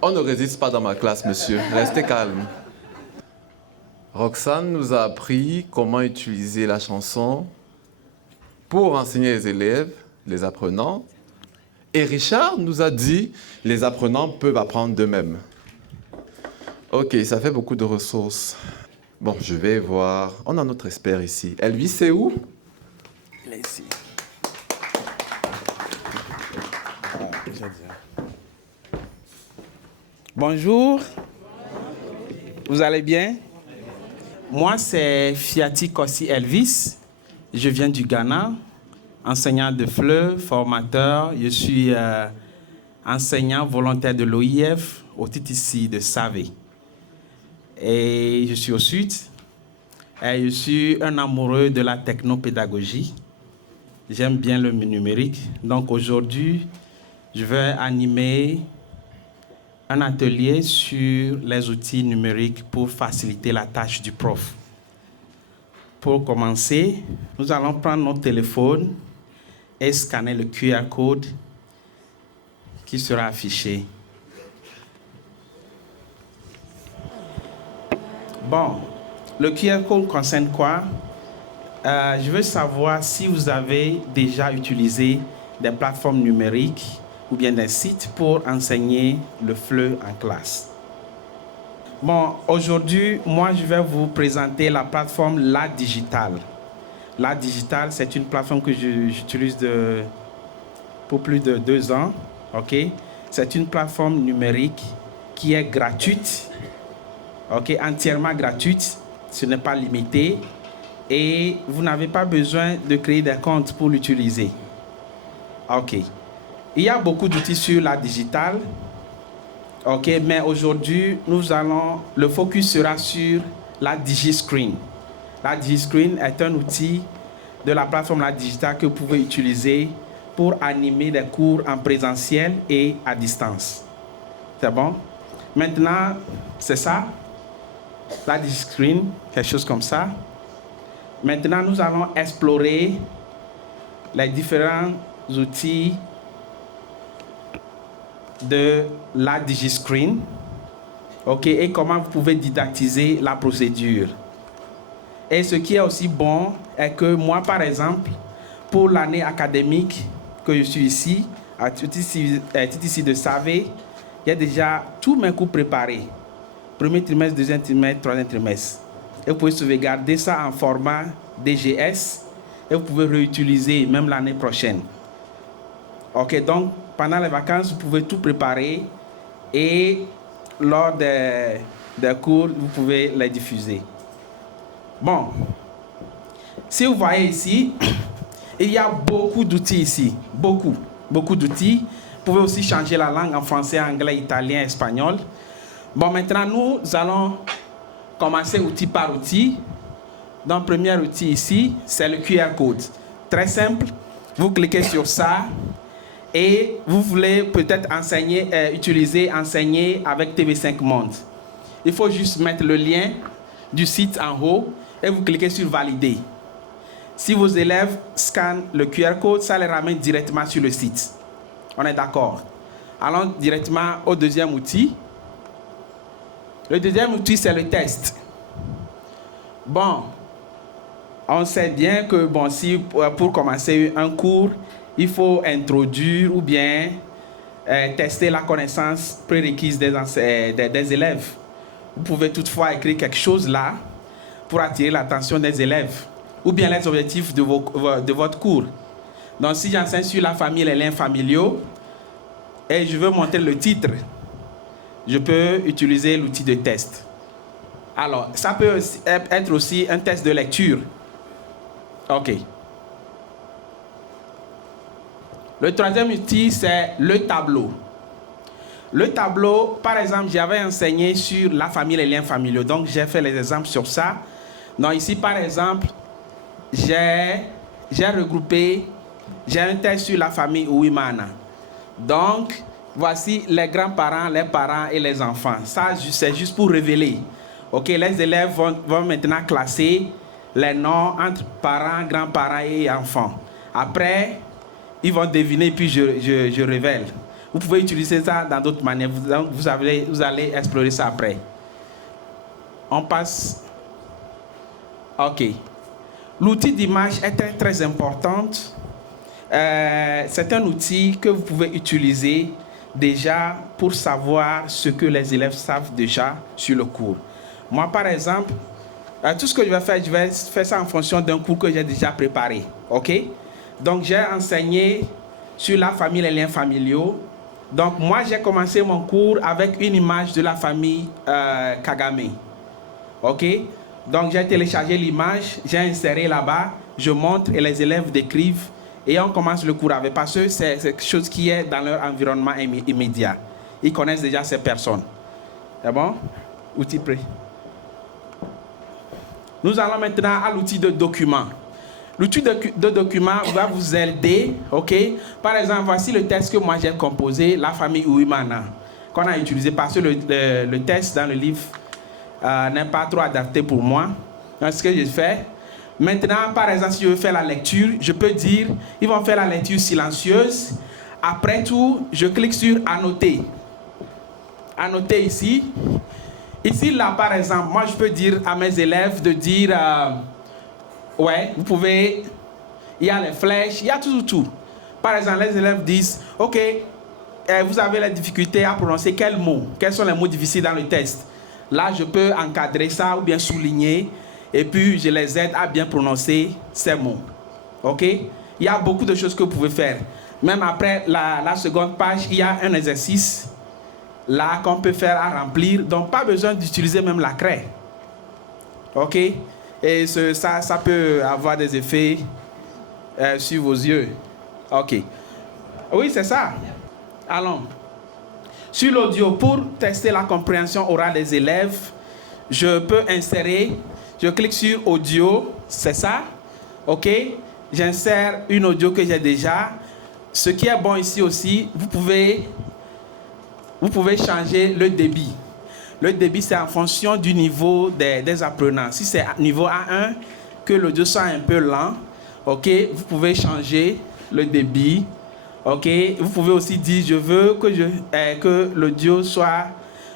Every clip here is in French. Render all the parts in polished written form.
On ne résiste pas dans ma classe, monsieur. Restez calme. Roxane nous a appris comment utiliser la chanson pour enseigner les élèves, les apprenants. Et Richard nous a dit les apprenants peuvent apprendre d'eux-mêmes. Ok, ça fait beaucoup de ressources. Bon, je vais voir. On a notre expert ici. Elvis, c'est où? Il est ici. Bonjour. Vous allez bien? Moi, c'est Fiati Kossi Elvis. Je viens du Ghana, enseignant de FLE, formateur. Je suis enseignant volontaire de l'OIF au TTC de Savé. Et je suis au Sud. Et je suis un amoureux de la technopédagogie. J'aime bien le numérique. Donc aujourd'hui, je vais animer un atelier sur les outils numériques pour faciliter la tâche du prof. Pour commencer, nous allons prendre notre téléphone et scanner le QR code qui sera affiché. Bon, le QR code concerne quoi? Je veux savoir si vous avez déjà utilisé des plateformes numériques ou bien des sites pour enseigner le FLE en classe. Bon, aujourd'hui, moi, je vais vous présenter la plateforme La Digitale. La Digitale, c'est une plateforme que j'utilise pour plus de 2 ans. Ok? C'est une plateforme numérique qui est gratuite, ok? Entièrement gratuite, ce n'est pas limité. Et vous n'avez pas besoin de créer des comptes pour l'utiliser. Ok. Il y a beaucoup d'outils sur La Digitale. Ok, mais aujourd'hui, le focus sera sur la DigiScreen. La DigiScreen est un outil de la plateforme La Digitale que vous pouvez utiliser pour animer des cours en présentiel et à distance. C'est bon? Maintenant, c'est ça. La DigiScreen, quelque chose comme ça. Maintenant, nous allons explorer les différents outils de la DigiScreen, ok, et comment vous pouvez didactiser la procédure. Et ce qui est aussi bon est que moi, par exemple, pour l'année académique que je suis ici, à TTC de Savé, il y a déjà tous mes cours préparés. Premier trimestre, deuxième trimestre, troisième trimestre. Et vous pouvez sauvegarder ça en format DGS et vous pouvez réutiliser même l'année prochaine. Ok, donc pendant les vacances, vous pouvez tout préparer et lors des cours, vous pouvez les diffuser. Bon, si vous voyez ici, il y a beaucoup d'outils ici, beaucoup d'outils. Vous pouvez aussi changer la langue en français, anglais, italien, espagnol. Bon, maintenant, nous allons commencer outil par outil. Donc, le premier outil ici, c'est le QR code. Très simple, vous cliquez sur ça. Et vous voulez peut-être enseigner avec TV5 Monde. Il faut juste mettre le lien du site en haut et vous cliquez sur Valider. Si vos élèves scannent le QR code, ça les ramène directement sur le site. On est d'accord? Allons directement au deuxième outil. Le deuxième outil, c'est le test. Bon, on sait bien que si pour commencer un cours, il faut introduire ou bien tester la connaissance prérequise des élèves. Vous pouvez toutefois écrire quelque chose là pour attirer l'attention des élèves ou bien les objectifs de votre cours. Donc, si j'enseigne sur la famille et les liens familiaux et je veux montrer le titre, je peux utiliser l'outil de test. Alors, ça peut être aussi un test de lecture. OK. Le troisième outil, c'est le tableau. Le tableau, par exemple, j'avais enseigné sur la famille et les liens familiaux. Donc, j'ai fait les exemples sur ça. Donc, ici, par exemple, j'ai regroupé, j'ai un test sur la famille Ouimana. Donc, voici les grands-parents, les parents et les enfants. Ça, c'est juste pour révéler. OK, les élèves vont maintenant classer les noms entre parents, grands-parents et enfants. Après, ils vont deviner, puis je révèle. Vous pouvez utiliser ça dans d'autres manières. Vous allez explorer ça après. On passe. OK. L'outil d'image est très, très important. C'est un outil que vous pouvez utiliser déjà pour savoir ce que les élèves savent déjà sur le cours. Moi, par exemple, tout ce que je vais faire ça en fonction d'un cours que j'ai déjà préparé. OK? Donc, j'ai enseigné sur la famille, les liens familiaux. Donc, moi, j'ai commencé mon cours avec une image de la famille Kagame. OK? Donc, j'ai téléchargé l'image, j'ai inséré là-bas, je montre et les élèves décrivent et on commence le cours avec. Parce que c'est quelque chose qui est dans leur environnement immédiat. Ils connaissent déjà ces personnes. C'est bon? Outil prêt. Nous allons maintenant à l'outil de document. L'outil de document va vous aider, ok? Par exemple, voici le test que moi j'ai composé, la famille Ouimana, qu'on a utilisé parce que le test dans le livre n'est pas trop adapté pour moi. Donc, ce que je fais, maintenant, par exemple, si je veux faire la lecture, je peux dire, ils vont faire la lecture silencieuse. Après tout, je clique sur annoter. Annoter ici. Ici, là, par exemple, moi, je peux dire à mes élèves de dire, ouais, vous pouvez, il y a les flèches, il y a tout. Par exemple, les élèves disent, OK, vous avez la difficulté à prononcer quels mots, quels sont les mots difficiles dans le test. Là, je peux encadrer ça ou bien souligner, et puis je les aide à bien prononcer ces mots. OK? Il y a beaucoup de choses que vous pouvez faire. Même après la seconde page, il y a un exercice là qu'on peut faire à remplir, donc pas besoin d'utiliser même la craie. OK? Et ça peut avoir des effets sur vos yeux. OK. Oui, c'est ça. Allons. Sur l'audio, pour tester la compréhension orale des élèves, je peux insérer, je clique sur audio, c'est ça. OK? J'insère une audio que j'ai déjà. Ce qui est bon ici aussi, vous pouvez changer le débit. Le débit, c'est en fonction du niveau des apprenants. Si c'est niveau A1, que l'audio soit un peu lent, OK, vous pouvez changer le débit. OK, vous pouvez aussi dire, je veux que l'audio soit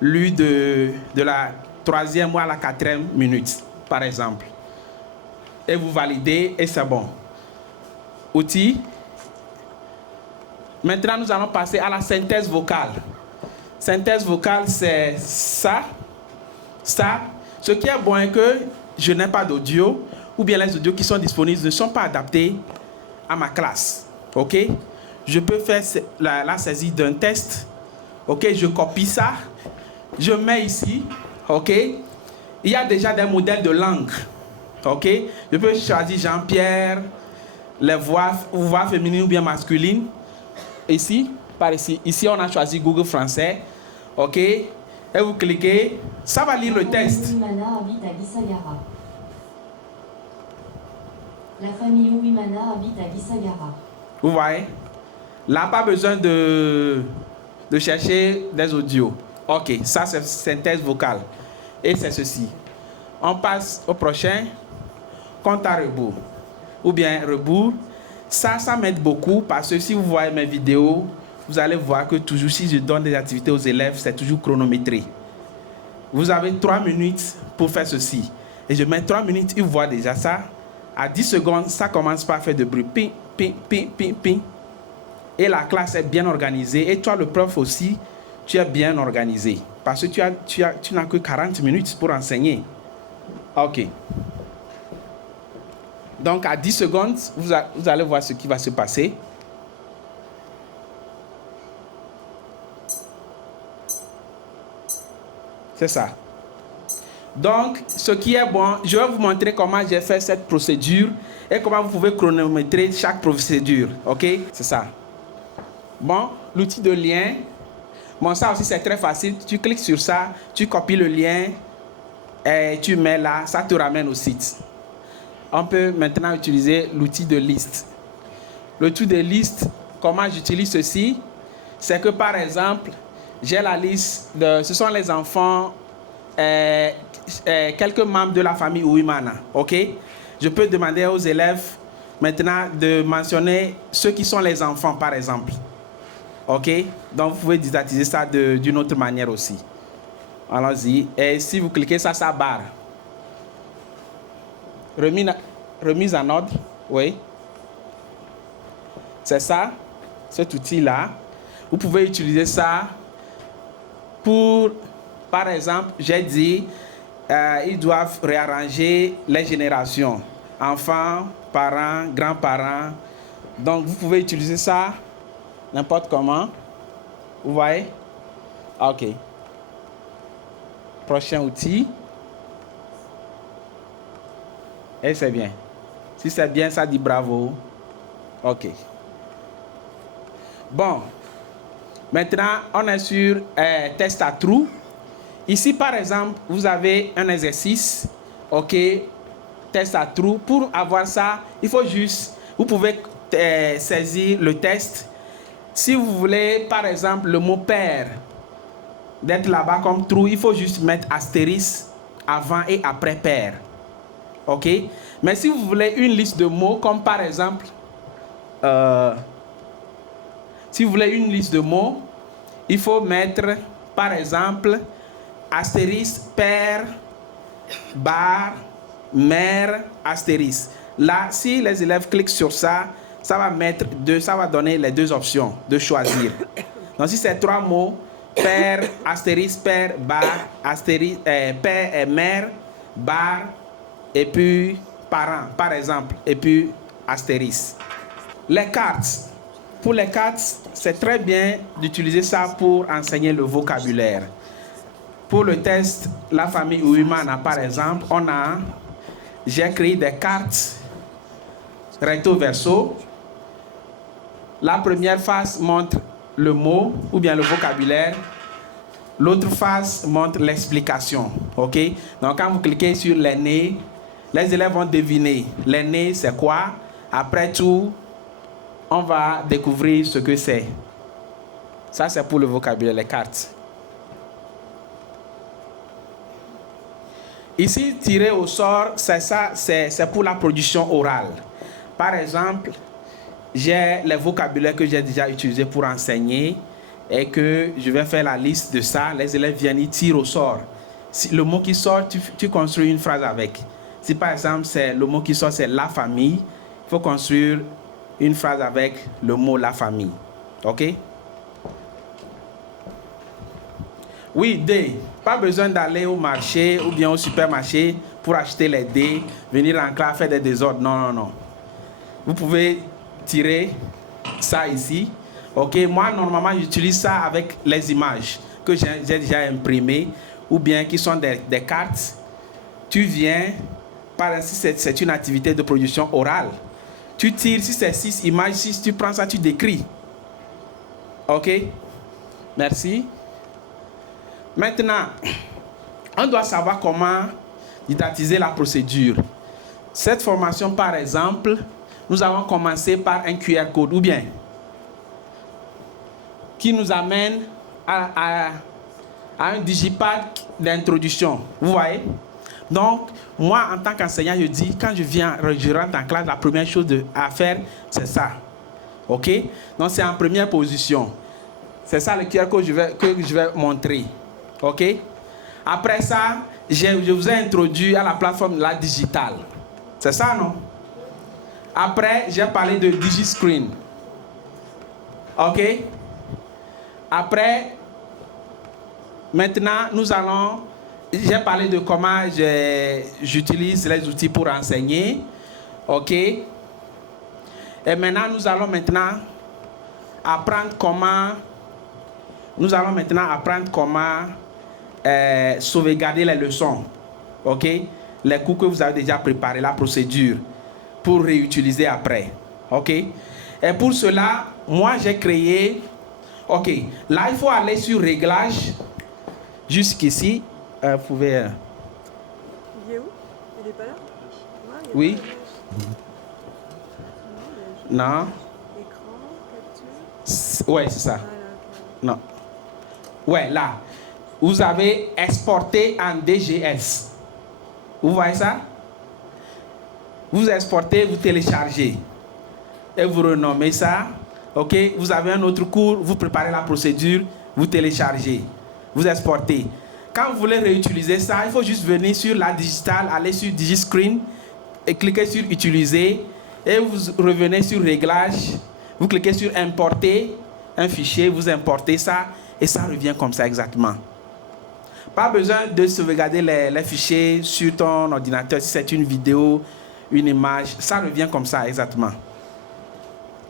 lu de la 3e ou à la 4e minute, par exemple. Et vous validez et c'est bon. Outil. Maintenant, nous allons passer à la synthèse vocale. Synthèse vocale, c'est ça. Ce qui est bon est que je n'ai pas d'audio, ou bien les audios qui sont disponibles ne sont pas adaptés à ma classe. OK? Je peux faire la saisie d'un test. OK? Je copie ça. Je mets ici. OK? Il y a déjà des modèles de langue. OK? Je peux choisir Jean-Pierre, les voix féminines ou bien masculines. Ici, par ici. Ici, on a choisi Google français. OK? Et vous cliquez. Ça va lire le test. Ouimana habite à Gisagara. La famille Ouimana habite à Gisagara. Vous voyez? Là, pas besoin de chercher des audios. OK, ça c'est synthèse vocale. Et c'est ceci. On passe au prochain. Compte à rebours. Ou bien rebours. Ça m'aide beaucoup parce que si vous voyez mes vidéos, vous allez voir que toujours si je donne des activités aux élèves, c'est toujours chronométré. Vous avez 3 minutes pour faire ceci. Et je mets 3 minutes, ils voient déjà ça. À 10 secondes, ça commence par faire de bruit. Ping, ping, ping, ping, ping. Et la classe est bien organisée. Et toi, le prof aussi, tu es bien organisé. Parce que tu n'as que 40 minutes pour enseigner. OK. Donc, à 10 secondes, vous allez voir ce qui va se passer. C'est ça. Donc, ce qui est bon, je vais vous montrer comment j'ai fait cette procédure et comment vous pouvez chronométrer chaque procédure. OK? C'est ça. Bon, l'outil de lien. Bon, ça aussi, c'est très facile. Tu cliques sur ça, tu copies le lien et tu mets là, ça te ramène au site. On peut maintenant utiliser l'outil de liste. L'outil de liste, comment j'utilise ceci? C'est que, par exemple, j'ai la liste ce sont les enfants, quelques membres de la famille Ouimana. OK? Je peux demander aux élèves maintenant de mentionner ceux qui sont les enfants, par exemple. OK? Donc, vous pouvez désactiver ça d'une autre manière aussi. Allons-y. Et si vous cliquez ça, ça barre. Remise en ordre. Oui. C'est ça, cet outil-là. Vous pouvez utiliser ça pour, par exemple, j'ai dit, ils doivent réarranger les générations. Enfants, parents, grands-parents. Donc, vous pouvez utiliser ça n'importe comment. Vous voyez? OK. Prochain outil. Et c'est bien. Si c'est bien, ça dit bravo. OK. Bon. Maintenant, on est sur test à trous. Ici, par exemple, vous avez un exercice. OK. Test à trous. Pour avoir ça, il faut juste... Vous pouvez saisir le test. Si vous voulez, par exemple, le mot père d'être là-bas comme trou, il faut juste mettre astérisque avant et après père. OK? Mais si vous voulez une liste de mots, comme par exemple... si vous voulez une liste de mots, il faut mettre, par exemple, astérisque, père, bar, mère, astérisque. Là, si les élèves cliquent sur ça, ça va donner les deux options de choisir. Donc, si c'est 3 mots, père, astérisque, père, bar, astérisque, père et mère, bar, et puis parent, par exemple, et puis astérisque. Les cartes. Pour les cartes, c'est très bien d'utiliser ça pour enseigner le vocabulaire. Pour le test, la famille Ouimana, par exemple, j'ai créé des cartes recto verso. La première face montre le mot ou bien le vocabulaire. L'autre face montre l'explication. OK? Donc, quand vous cliquez sur les nez, les élèves vont deviner. Les nez, c'est quoi? Après tout, on va découvrir ce que c'est. Ça, c'est pour le vocabulaire, les cartes. Ici, tiré au sort, c'est pour la production orale. Par exemple, j'ai les vocabulaires que j'ai déjà utilisés pour enseigner et que je vais faire la liste de ça. Les élèves viennent, ils tirent au sort. Si le mot qui sort, tu construis une phrase avec. Si par exemple, le mot qui sort, c'est la famille, il faut construire une phrase avec le mot la famille. OK? Oui, dés. Pas besoin d'aller au marché ou bien au supermarché pour acheter les dés, venir en classe faire des désordres. Non, non, non. Vous pouvez tirer ça ici. OK? Moi, normalement, j'utilise ça avec les images que j'ai déjà imprimées ou bien qui sont des cartes. Tu viens, si c'est une activité de production orale. Tu tires, si c'est 6 images, si tu prends ça, tu décris. OK? Merci. Maintenant, on doit savoir comment didactiser la procédure. Cette formation, par exemple, nous avons commencé par un QR code, ou bien, qui nous amène à un digipad d'introduction. Vous voyez? Donc, moi, en tant qu'enseignant, je dis, quand je rentre en classe, la première chose à faire, c'est ça. OK? Donc, c'est en première position. C'est ça le QR code que je vais montrer. OK? Après ça, je vous ai introduit à la plateforme La Digitale. C'est ça, non? Après, j'ai parlé de DigiScreen. OK? Après, maintenant, j'ai parlé de comment j'utilise les outils pour enseigner. OK? Et maintenant, nous allons apprendre comment sauvegarder les leçons. OK? Les cours que vous avez déjà préparés, la procédure, pour réutiliser après. OK? Et pour cela, moi, j'ai créé... OK. Là, il faut aller sur Réglages. Jusqu'ici. Vous pouvez... Il est où? Il n'est pas là? Oui. Non. Écran, capture. Ouais, c'est ça. Ah, là, ok. Non. Ouais, là. Vous avez exporté en DGS. Vous voyez ça? Vous exportez, vous téléchargez. Et vous renommez ça. Ok, vous avez un autre cours, vous préparez la procédure, vous téléchargez, vous exportez. Quand vous voulez réutiliser ça, il faut juste venir sur la digitale, aller sur DigiScreen et cliquer sur Utiliser. Et vous revenez sur Réglages, vous cliquez sur Importer un fichier, vous importez ça et ça revient comme ça exactement. Pas besoin de sauvegarder les fichiers sur ton ordinateur si c'est une vidéo, une image, ça revient comme ça exactement.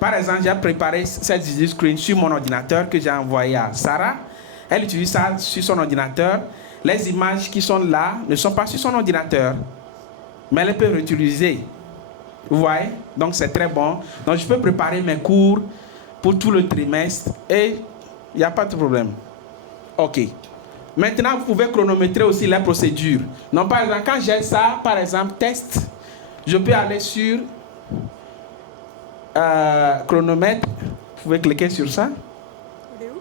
Par exemple, j'ai préparé cette DigiScreen sur mon ordinateur que j'ai envoyé à Sarah. Elle utilise ça sur son ordinateur. Les images qui sont là ne sont pas sur son ordinateur, mais elle peut réutiliser. Vous voyez? Donc c'est très bon. Donc je peux préparer mes cours pour tout le trimestre et il n'y a pas de problème. Ok. Maintenant, vous pouvez chronométrer aussi les procédures. Donc par exemple, quand j'ai ça, par exemple, test, je peux aller sur chronomètre. Vous pouvez cliquer sur ça. Il est où?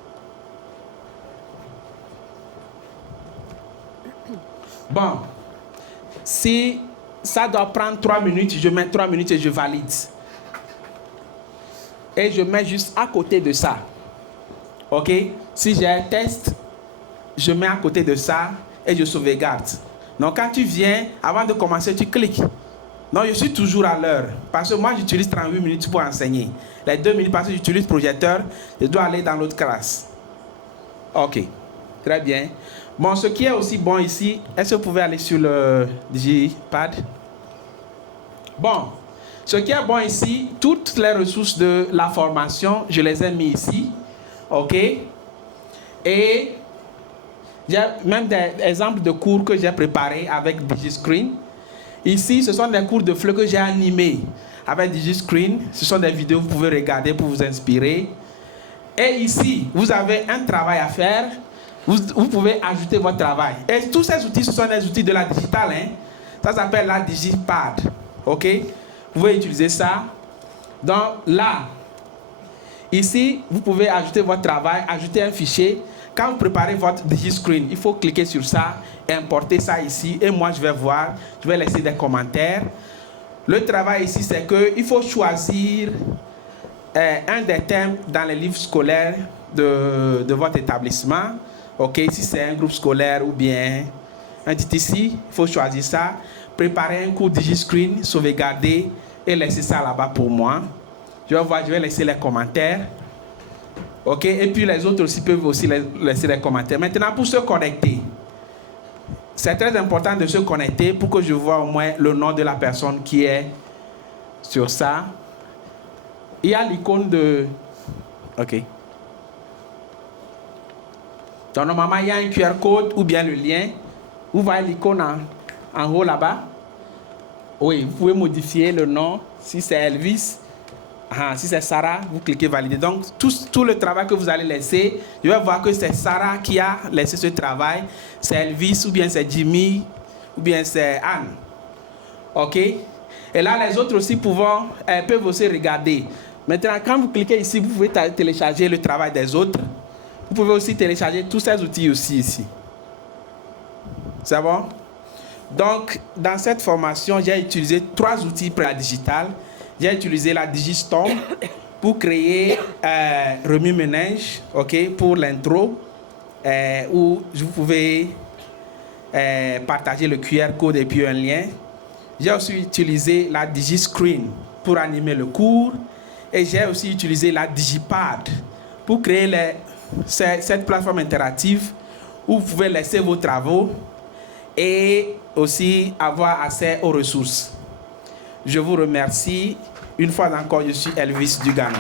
Bon, si ça doit prendre 3 minutes, je mets 3 minutes et je valide. Et je mets juste à côté de ça. Ok? Si j'ai un test, je mets à côté de ça et je sauvegarde. Donc quand tu viens, avant de commencer, tu cliques. Non, je suis toujours à l'heure. Parce que moi, j'utilise 38 minutes pour enseigner. Les 2 minutes parce que j'utilise projecteur, je dois aller dans l'autre classe. Ok, très bien. Bon, ce qui est aussi bon ici, est-ce que vous pouvez aller sur le DigiPad? Bon, ce qui est bon ici, toutes les ressources de la formation, je les ai mis ici. Ok? Et j'ai même des exemples de cours que j'ai préparés avec DigiScreen. Ici, ce sont des cours de FLE que j'ai animés avec DigiScreen. Ce sont des vidéos que vous pouvez regarder pour vous inspirer. Et ici, vous avez un travail à faire. Vous pouvez ajouter votre travail. Et tous ces outils, ce sont des outils de la digitale. Hein? Ça s'appelle la DigiPad. OK? Vous pouvez utiliser ça. Donc là, ici, vous pouvez ajouter votre travail, ajouter un fichier. Quand vous préparez votre DigiScreen, il faut cliquer sur ça, importer ça ici. Et moi, je vais voir, je vais laisser des commentaires. Le travail ici, c'est qu'il faut choisir un des thèmes dans les livres scolaires de votre établissement. OK, si c'est un groupe scolaire ou bien un TTC, il faut choisir ça. Préparer un cours DigiScreen, sauvegarder et laisser ça là-bas pour moi. Je vais voir, je vais laisser les commentaires. OK, et puis les autres aussi peuvent aussi laisser les commentaires. Maintenant, pour se connecter, c'est très important de se connecter pour que je vois au moins le nom de la personne qui est sur ça. Il y a l'icône de... OK. Donc, normalement, il y a un QR code ou bien le lien. Vous voyez l'icône en haut là-bas? Oui, vous pouvez modifier le nom. Si c'est Elvis, si c'est Sarah, vous cliquez valider. Donc, tout le travail que vous allez laisser, je vais voir que c'est Sarah qui a laissé ce travail. C'est Elvis, ou bien c'est Jimmy, ou bien c'est Anne. OK? Et là, les autres aussi peuvent aussi regarder. Maintenant, quand vous cliquez ici, vous pouvez télécharger le travail des autres. Vous pouvez aussi télécharger tous ces outils aussi ici. C'est bon? Donc, dans cette formation, j'ai utilisé 3 outils pour la digitale. J'ai utilisé la DigiStorm pour créer remue-ménage, OK, pour l'intro, où vous pouvez partager le QR code et puis un lien. J'ai aussi utilisé la DigiScreen pour animer le cours. Et j'ai aussi utilisé la DigiPad pour créer cette plateforme interactive où vous pouvez laisser vos travaux et aussi avoir accès aux ressources. Je vous remercie. Une fois encore, je suis Elvis du Ghana.